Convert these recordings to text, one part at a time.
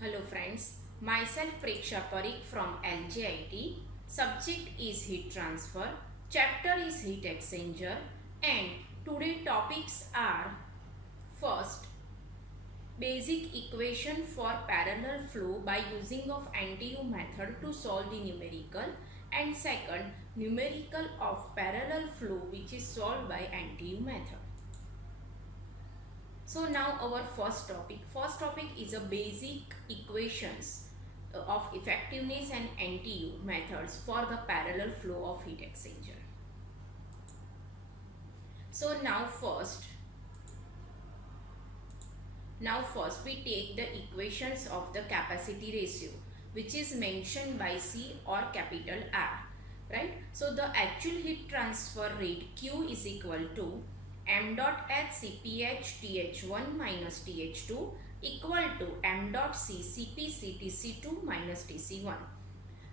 Hello friends, myself Preksha Parikh from LJIT. Subject is heat transfer, chapter is heat exchanger, and today topics are: first, basic equation for parallel flow by using of NTU method to solve the numerical, and second, numerical of parallel flow which is solved by NTU method. So now our first topic is a basic equations of effectiveness and NTU methods for the parallel flow of heat exchanger. So now first we take the equations of the capacity ratio which is mentioned by C or capital R, right? So the actual heat transfer rate Q is equal to m dot h Cph Th1 minus Th2 equal to m dot C Cp Tc2 minus Tc1.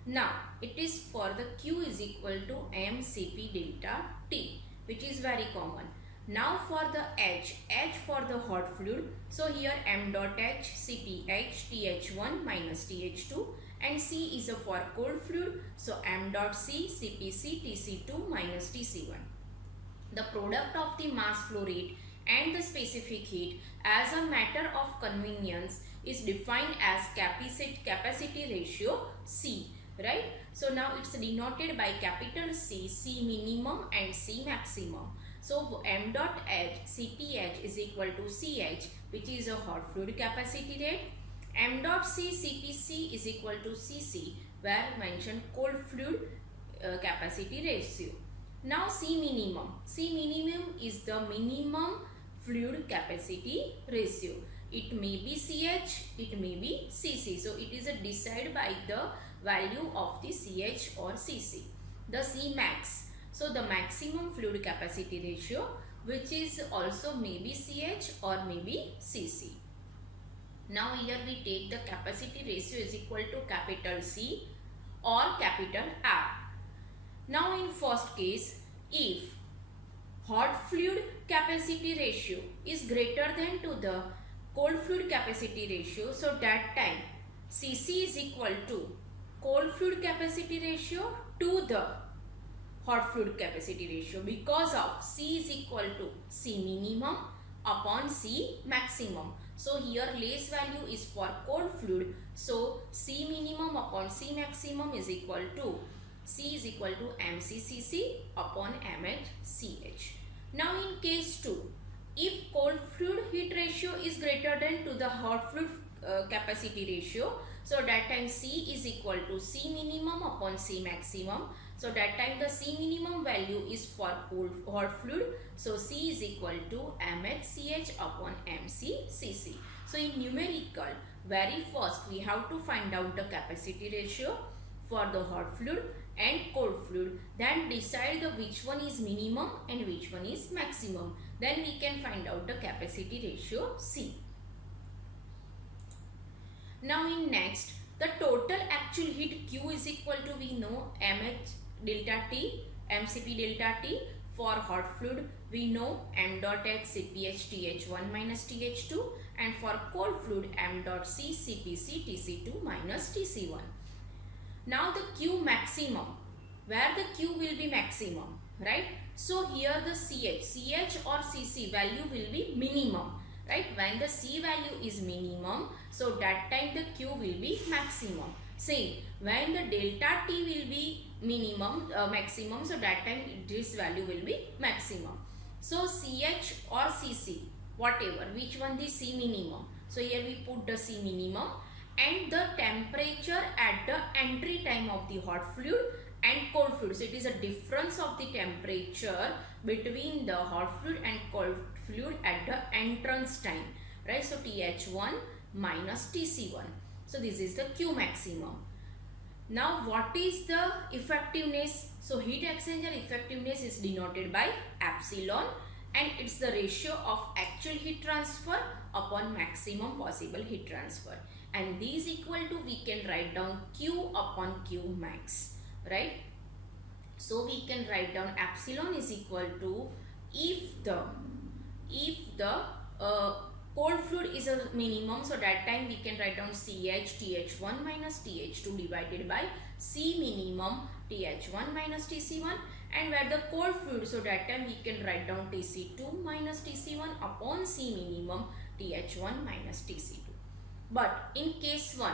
Now it is for the Q is equal to m Cp delta T, which is very common. Now for the H for the hot fluid, so here m dot H Cph Th1 minus Th2, and C is a for cold fluid, so m dot C Cpc Tc2 minus Tc1. The product of the mass flow rate and the specific heat as a matter of convenience is defined as capacity ratio C, right? So now it's denoted by capital C, C minimum and C maximum. So m dot H Cph is equal to Ch, which is a hot fluid capacity rate. M dot C Cpc is equal to Cc, where mentioned cold fluid capacity ratio. Now C minimum is the minimum fluid capacity ratio. It may be Ch, it may be Cc. So it is decided by the value of the Ch or Cc. The C max, so the maximum fluid capacity ratio, which is also maybe Ch or maybe Cc. Now here we take the capacity ratio is equal to capital C or capital R. Now in first case, if hot fluid capacity ratio is greater than to the cold fluid capacity ratio, so that time Cc is equal to cold fluid capacity ratio to the hot fluid capacity ratio, because of C is equal to C minimum upon C maximum. So here less value is for cold fluid, so C minimum upon C maximum is equal to C is equal to mCCC upon mHCH. Now in case 2, if cold fluid heat ratio is greater than to the hot fluid capacity ratio, so that time C is equal to C minimum upon C maximum. So that time the C minimum value is for hot fluid, so C is equal to mHCH upon mCCC. So in numerical, very first we have to find out the capacity ratio for the hot fluid and cold fluid, then decide the which one is minimum and which one is maximum, then we can find out the capacity ratio C. Now in next, the total actual heat Q is equal to, we know, mH delta T, mCp delta T. For hot fluid we know m dot H Cph Th1 minus Th2, and for cold fluid m dot C Cpc Tc2 minus Tc1. Now the Q maximum, where the Q will be maximum, right? So here the CH or Cc value will be minimum, right? When the C value is minimum, so that time the Q will be maximum. Same, when the delta T will be maximum, so that time this value will be maximum. So CH or Cc, whatever, which one the C minimum. So here we put the C minimum, and the temperature at the entry time of the hot fluid and cold fluid. So it is a difference of the temperature between the hot fluid and cold fluid at the entrance time, right? So Th1 minus Tc1. So this is the Q maximum. Now what is the effectiveness? So heat exchanger effectiveness is denoted by epsilon, and it's the ratio of actual heat transfer upon maximum possible heat transfer. And these equal to, we can write down Q upon Q max, right? So we can write down epsilon is equal to, if the cold fluid is a minimum, so that time we can write down CH TH1 minus TH2 divided by C minimum TH1 minus TC1, and where the cold fluid, so that time we can write down TC2 minus TC1 upon C minimum TH1 minus TC2. But in case 1,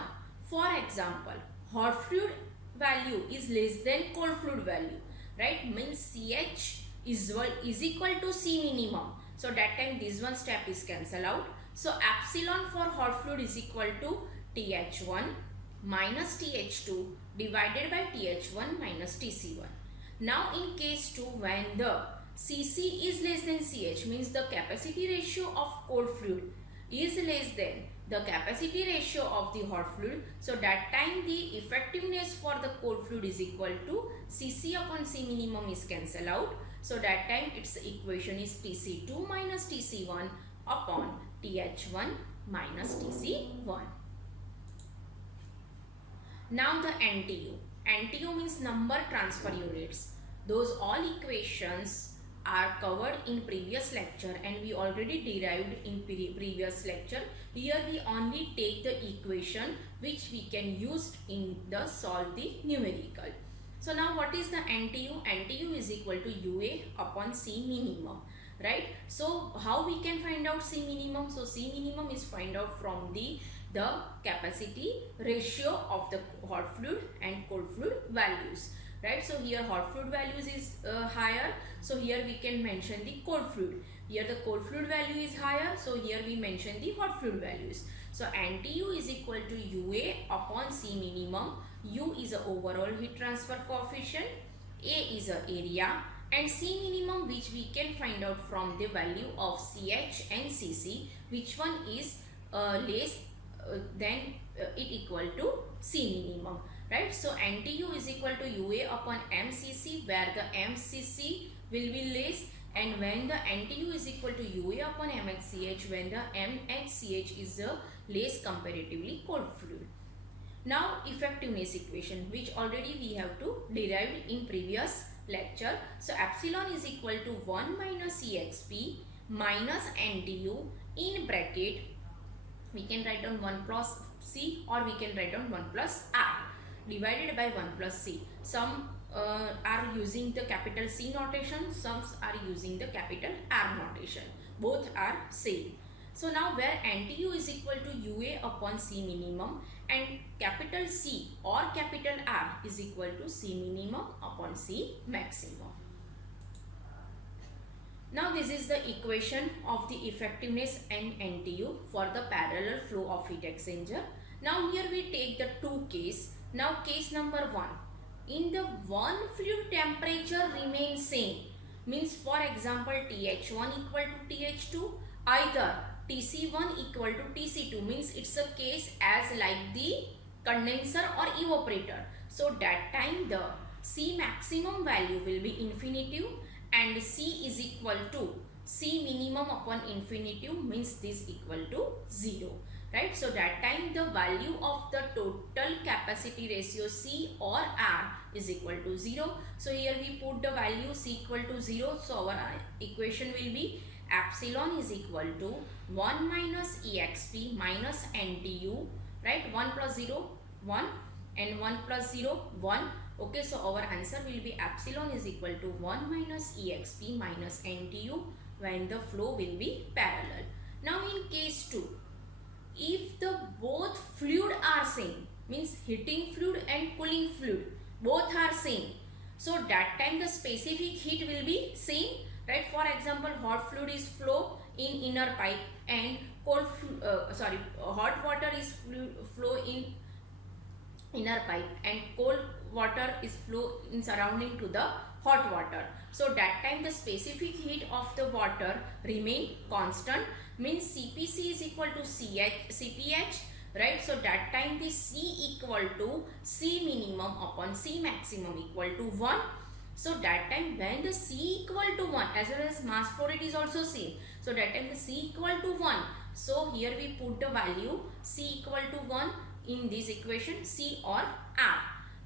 for example, hot fluid value is less than cold fluid value, right? Means CH is equal to C minimum. So that time this one step is cancelled out. So epsilon for hot fluid is equal to TH1 minus TH2 divided by TH1 minus TC1. Now in case 2, when the Cc is less than Ch, means the capacity ratio of cold fluid is less than the capacity ratio of the hot fluid. So that time the effectiveness for the cold fluid is equal to Cc upon C minimum is cancelled out. So that time its equation is Tc2 minus Tc1 upon Th1 minus Tc1. Now the NTU. NTU means number transfer units. Those all equations are covered in previous lecture and we already derived in previous lecture. Here we only take the equation which we can use in the solve the numerical. So now what is the NTU? NTU is equal to UA upon C minimum, right? So how we can find out C minimum? So C minimum is find out from the capacity ratio of the hot fluid and cold fluid values, right? So here hot fluid values is higher, so here we can mention the cold fluid. Here the cold fluid value is higher, so here we mention the hot fluid values. So NTU is equal to UA upon C minimum. U is the overall heat transfer coefficient, A is the area, and C minimum, which we can find out from the value of CH and CC, which one is less than it equal to C minimum, right? So NTU is equal to UA upon MCC, where the MCC will be less, and when the NTU is equal to UA upon MHCH, when the MHCH is the less comparatively cold fluid. Now effectiveness equation, which already we have to derived in previous lecture. So epsilon is equal to 1 minus EXP minus NTU in bracket. We can write down 1 plus C or we can write down 1 plus R divided by 1 plus C. Some are using the capital C notation, some are using the capital R notation. Both are same. So now where NTU is equal to UA upon C minimum and capital C or capital R is equal to C minimum upon C maximum. Now this is the equation of the effectiveness and NTU for the parallel flow of heat exchanger. Now here we take the two case. Now case number 1. In the one fluid temperature remains same, means for example TH1 equal to TH2, either TC1 equal to TC2, means it's a case as like the condenser or evaporator. So that time the C maximum value will be infinitive and C is equal to C minimum upon infinitive, means this equal to 0, right? So that time the value of the total capacity ratio C or R is equal to 0. So here we put the value C equal to 0. So our equation will be epsilon is equal to 1 minus EXP minus NTU, right? 1 plus 0, 1 and 1 plus 0, 1. Okay, so our answer will be epsilon is equal to 1 minus EXP minus NTU when the flow will be parallel. Now in case 2, if the both fluid are same, means heating fluid and cooling fluid both are same, so that time the specific heat will be same, right? For example, hot fluid is flow in inner pipe and hot water is flow in inner pipe and cold water is flow in surrounding to the hot water. So that time the specific heat of the water remain constant, means CPC is equal to CPH, right? So that time the C equal to C minimum upon C maximum equal to 1. So that time when the C equal to 1, as well as mass flow rate is also same, so that time the C equal to 1, so here we put the value C equal to 1 in this equation, C or R,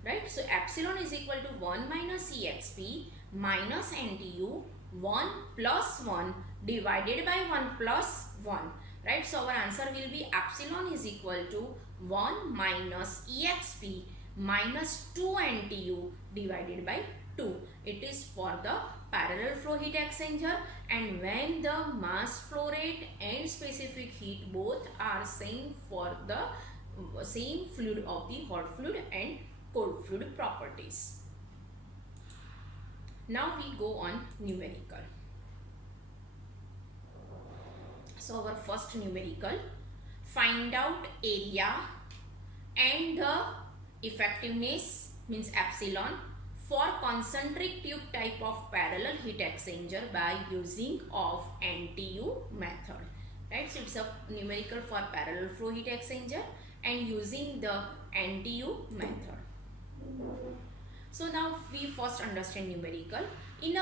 right? So epsilon is equal to 1 minus EXP minus NTU 1 plus 1 divided by 1 plus 1, right? So our answer will be epsilon is equal to 1 minus exp minus 2 NTU divided by 2. It is for the parallel flow heat exchanger, and when the mass flow rate and specific heat both are same for the same fluid of the hot fluid and cold fluid properties. Now we go on numerical. So our first numerical, find out area and the effectiveness means epsilon for concentric tube type of parallel heat exchanger by using of NTU method, right? So it's a numerical for parallel flow heat exchanger and using the NTU method. So now we first understand numerical. In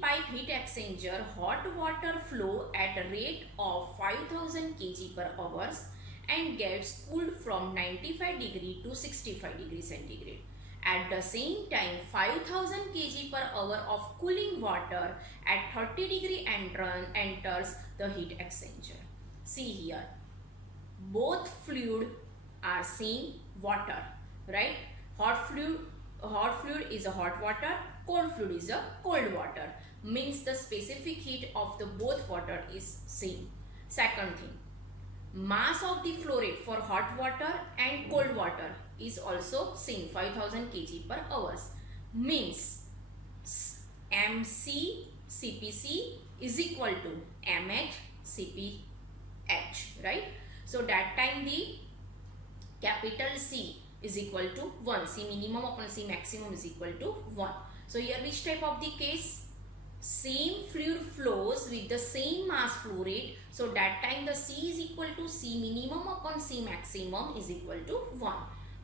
pipe heat exchanger, hot water flow at a rate of 5000 kg per hours and gets cooled from 95 degree to 65 degree centigrade. At the same time, 5000 kg per hour of cooling water at 30 degree enters the heat exchanger. See here, both fluid are same water, right? Hot fluid is a hot water, cold fluid is a cold water. Means the specific heat of the both water is same. Second thing, mass of the flow rate for hot water and cold water is also same, 5000 kg per hours. Means MC CPC is equal to MH CPH, right? So that time the capital C is equal to 1. C minimum upon C maximum is equal to 1. So here which type of the case? Same fluid flows with the same mass flow rate. So that time the C is equal to C minimum upon C maximum is equal to 1.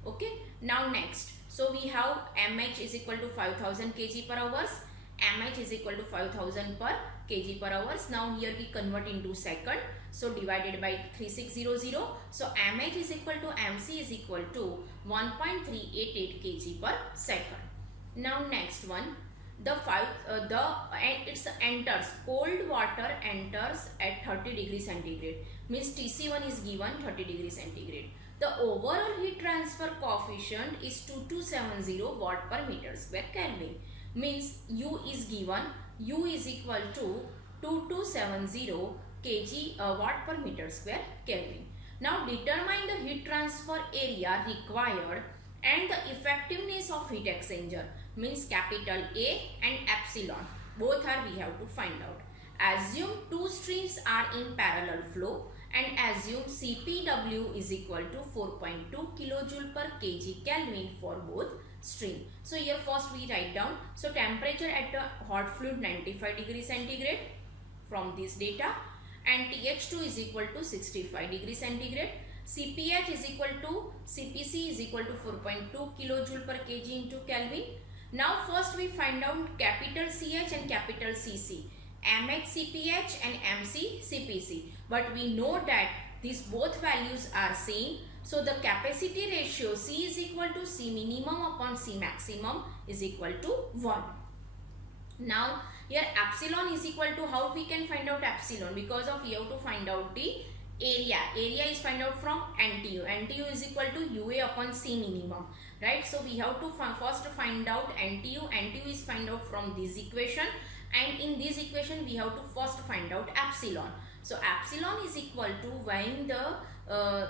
Okay. Now next. So we have MH is equal to 5000 kg per hours. MH is equal to 5000 per kg per hours. Now here we convert into second. So divided by 3600. So MH is equal to MC is equal to 1.388 kg per second. Now next one, it enters, cold water enters at 30 degree centigrade, means TC1 is given 30 degree centigrade. The overall heat transfer coefficient is 2270 watt per meter square Kelvin, means U is given, U is equal to 2270 watt per meter square Kelvin. Now determine the heat transfer area required and the effectiveness of heat exchanger, means capital A and epsilon. Both are we have to find out. Assume two streams are in parallel flow and assume CPW is equal to 4.2 kilojoule per kg Kelvin for both stream. So here first we write down. So temperature at the hot fluid 95 degree centigrade from this data, and TH2 is equal to 65 degree centigrade. CPH is equal to CPC is equal to 4.2 kilojoule per kg into Kelvin. Now first we find out capital CH and capital CC, MH CPH and MC CPC. But we know that these both values are same. So the capacity ratio C is equal to C minimum upon C maximum is equal to 1. Now here epsilon is equal to, how we can find out epsilon? Because of you have to find out the area. Area is find out from NTU. NTU is equal to UA upon C minimum, right? So we have to first find out NTU. NTU is find out from this equation, and in this equation we have to first find out epsilon. So epsilon is equal to, when the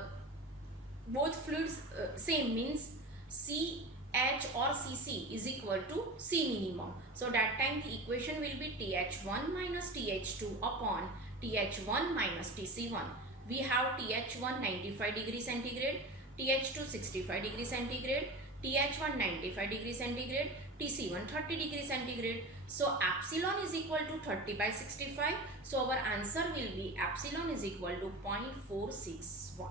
both fluids same, means CH or CC is equal to C minimum. So that time the equation will be TH1 minus TH2 upon TH1 minus TC1. We have TH1 95 degree centigrade, TH2 65 degree centigrade, TH1 95 degree centigrade, TC1 30 degree centigrade. So epsilon is equal to 30 by 65. So our answer will be epsilon is equal to 0.461.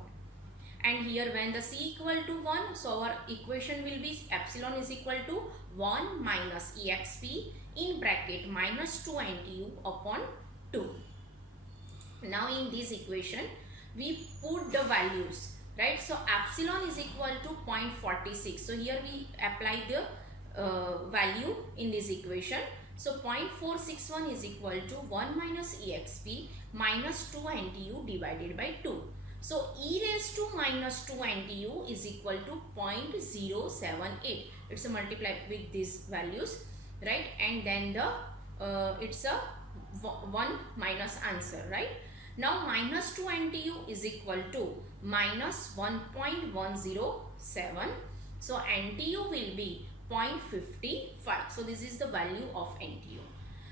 And here when the C equal to 1, so our equation will be epsilon is equal to 1 minus exp in bracket minus 2 NTU upon 2. Now in this equation we put the values, right? So epsilon is equal to 0.46. So here we apply the value in this equation. So 0.461 is equal to 1 minus exp minus 2 NTU divided by 2. So e raised to minus 2 NTU is equal to 0.078. It's a multiply with these values, right? And then the it's a 1 minus answer, right? Now minus 2 NTU is equal to minus 1.107. So NTU will be 0.55. So this is the value of NTU.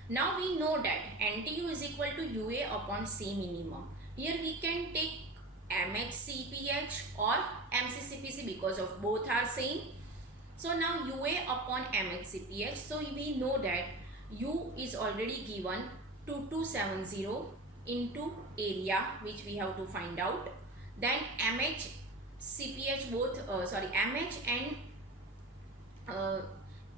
Now we know that NTU is equal to UA upon C minimum. Here we can take MHCPH or MCCPC because of both are same. So now UA upon MHCPH. So we know that U is already given 2270 into area, which we have to find out. Then MHCPH both MH and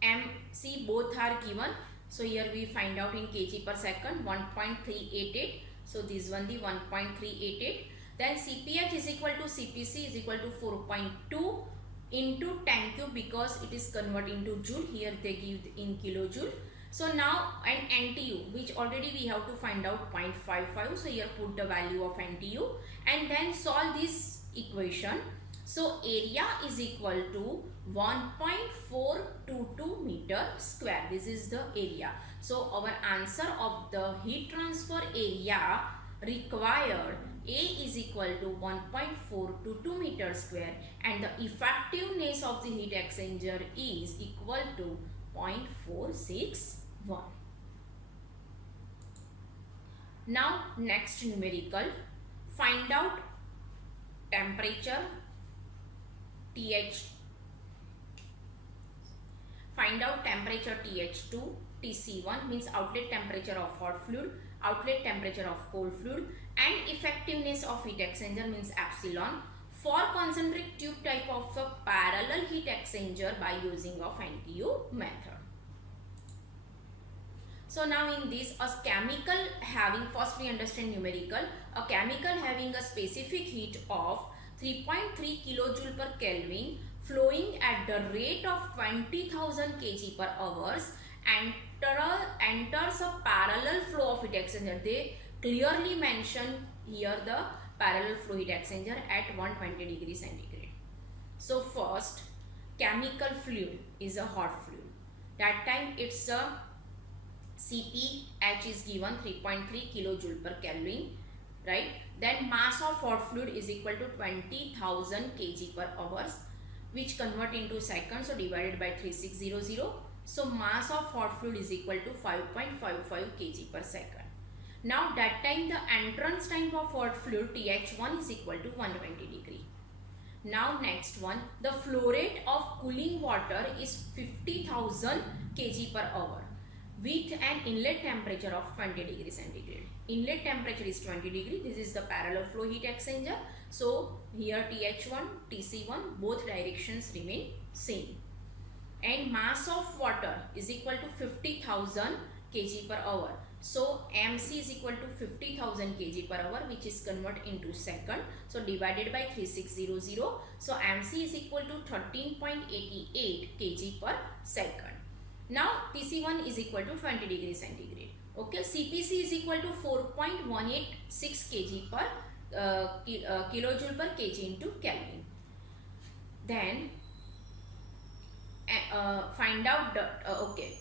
MC both are given. So here we find out in kg per second 1.388. So this one the 1.388. Then CPH is equal to CPC is equal to 4.2 into 10 cube because it is converted into joule. Here they give in kilojoule. So now an NTU, which already we have to find out 0.55. So here put the value of NTU and then solve this equation. So area is equal to 1.422 meter square. This is the area. So our answer of the heat transfer area required A is equal to 1.422 meter square and the effectiveness of the heat exchanger is equal to 0.461. Now next numerical, find out temperature TH2, TC1 means outlet temperature of hot fluid, outlet temperature of cold fluid, and effectiveness of heat exchanger means epsilon for concentric tube type of a parallel heat exchanger by using of NTU method. So now in this, a chemical having, first we understand numerical, a chemical having a specific heat of 3.3 kilojoule per Kelvin flowing at the rate of 20,000 kg per hours enters a parallel flow of heat exchanger. They clearly mention here the parallel flow heat exchanger at 120 degrees centigrade. So first, chemical fluid is a hot fluid. That time it's a CPH is given 3.3 kilojoule per Kelvin, right? Then mass of hot fluid is equal to 20,000 kg per hours, which convert into seconds, so divided by 3600. So mass of hot fluid is equal to 5.55 kg per second. Now that time the entrance time of hot fluid TH1 is equal to 120 degree. Now next one, the flow rate of cooling water is 50,000 kg per hour with an inlet temperature of 20 degrees centigrade. Inlet temperature is 20 degree. This is the parallel flow heat exchanger. So here TH1, TC1 both directions remain same. And mass of water is equal to 50,000 kg per hour. So MC is equal to 50,000 kg per hour, which is converted into second. So divided by 3600. So MC is equal to 13.88 kg per second. Now TC1 is equal to 20 degrees centigrade. Okay, CPC is equal to 4.186 kg per kilojoule per kg into Kelvin. Then find out the okay.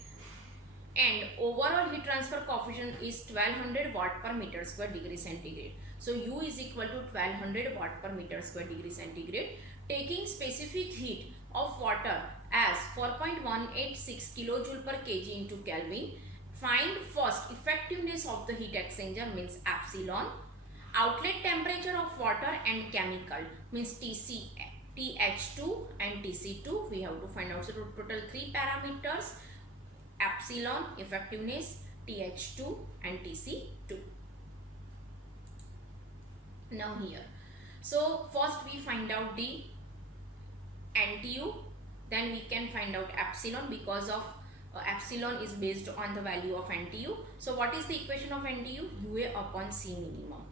And overall heat transfer coefficient is 1200 watt per meter square degree centigrade. So U is equal to 1200 watt per meter square degree centigrade. Taking specific heat of water as 4.186 kilojoule per kg into Kelvin, find first effectiveness of the heat exchanger means epsilon, outlet temperature of water and chemical means TH2 and TC2. We have to find out. So total 3 parameters: epsilon, effectiveness, TH2 and TC2. Now here, so first we find out the NTU, then we can find out epsilon because of epsilon is based on the value of NTU. So what is the equation of NTU? UA upon C minimum,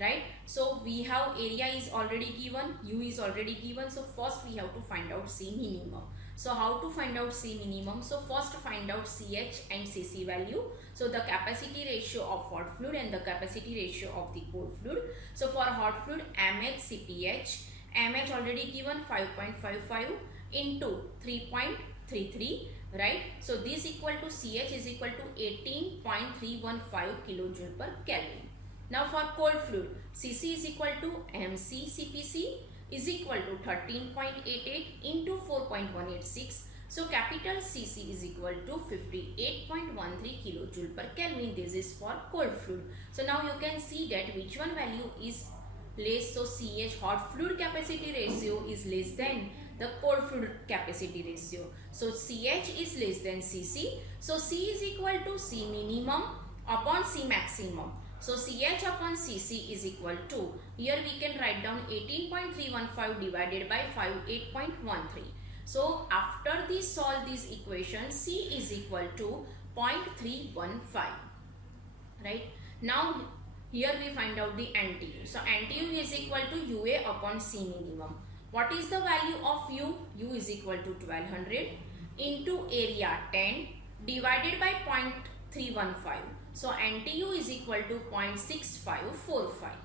right? So we have area is already given, U is already given. So first we have to find out C minimum. So how to find out C minimum? So first find out CH and CC value. So the capacity ratio of hot fluid and the capacity ratio of the cold fluid. So for hot fluid, mH CPH, mH already given 5.55 into 3.33, right? So this equal to CH is equal to 18.315 kilojoule per Kelvin. Now for cold fluid, Cc is equal to mc CPC is equal to 13.88 into 4.186. So capital Cc is equal to 58.13 kilojoule per Kelvin. This is for cold fluid. So now you can see that which one value is less. So CH, hot fluid capacity ratio, is less than the cold fluid capacity ratio. So CH is less than CC. So C is equal to C minimum upon C maximum. So CH upon CC is equal to, here we can write down 18.315 divided by 58.13. So after we solve this equation, C is equal to 0.315, right? Now here we find out the NTU. So NTU is equal to UA upon C minimum. What is the value of U? U is equal to 1200 into area 10 divided by 0.315. So NTU is equal to 0.6545.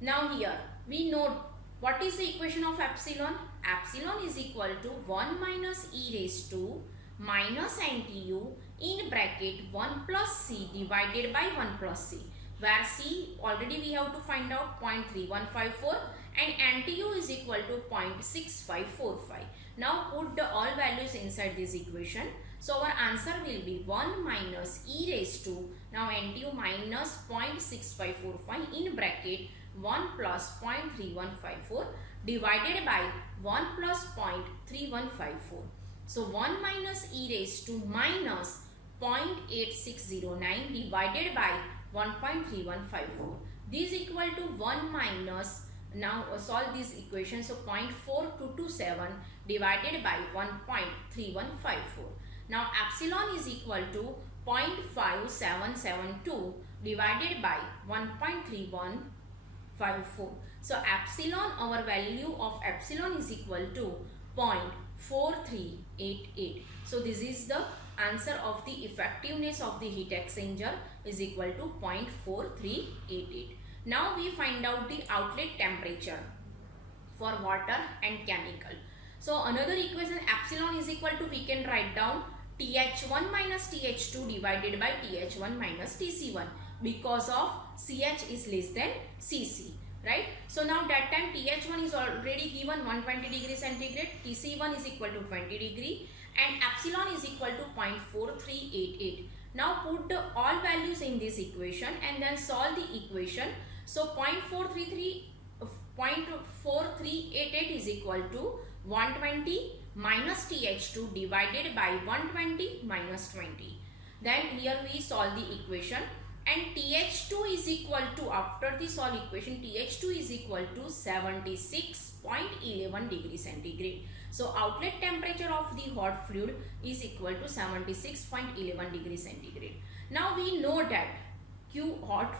Now here we know what is the equation of epsilon. Epsilon is equal to 1 minus e raised to minus NTU in bracket 1 plus C divided by 1 plus C, where C already we have to find out 0.3154 and NTU is equal to 0.6545. Now put the all values inside this equation. So our answer will be 1 minus e raised to, now NTU minus 0.6545 in bracket 1 plus 0.3154 divided by 1 plus 0.3154. So 1 minus e raised to minus 0.8609 divided by 1.3154. This is equal to 1 minus, now solve this equation, so 0.4227 divided by 1.3154. Now epsilon is equal to 0.5772 divided by 1.3154. So epsilon, our value of epsilon is equal to 0.4388. So this is the answer of the effectiveness of the heat exchanger is equal to 0.4388. Now we find out the outlet temperature for water and chemical. So another equation, epsilon is equal to, we can write down TH1 minus TH2 divided by TH1 minus TC1 because of CH is less than CC, right? So now that time TH1 is already given 120 degree centigrade, TC1 is equal to 20 degree and epsilon is equal to 0.4388. Now put the all values in this equation and then solve the equation. So 0.4388 is equal to 120 minus TH2 divided by 120 minus 20. Then here we solve the equation and TH2 is equal to, after the solve equation, TH2 is equal to 76.11 degree centigrade. So outlet temperature of the hot fluid is equal to 76.11 degree centigrade. Now we know that Q hot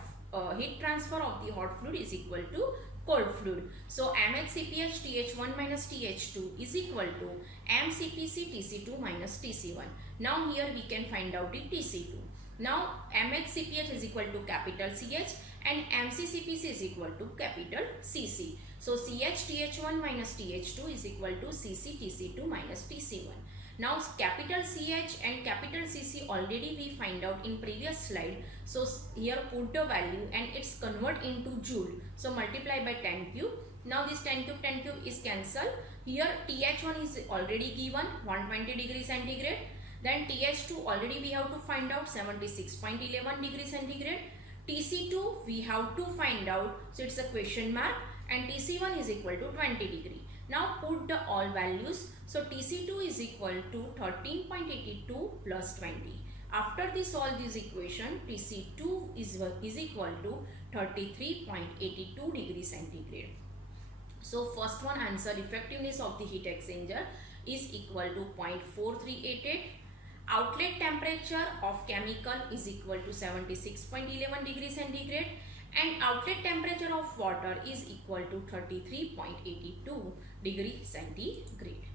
heat transfer of the hot fluid is equal to cold fluid. So mHCpH TH1 minus TH2 is equal to mCpC TC2 minus TC1. Now here we can find out the TC2. Now mHCpH is equal to capital CH and mCCPC is equal to capital CC. So CH TH1 minus TH2 is equal to CC TC2 minus TC1. Now capital CH and capital CC already we find out in previous slide. So here put the value and it's convert into joule. So multiply by 10 cube. Now this 10 cube is cancelled. Here TH1 is already given 120 degree centigrade. Then TH2 already we have to find out 76.11 degree centigrade. TC2 we have to find out, so it's a question mark, and TC1 is equal to 20 degree. Now put the all values. So TC2 is equal to 13.82 plus 20. After this solve this equation, TC2 is equal to 33.82 degree centigrade. So first one answer, effectiveness of the heat exchanger is equal to 0.4388. Outlet temperature of chemical is equal to 76.11 degree centigrade and outlet temperature of water is equal to 33.82 degree centigrade.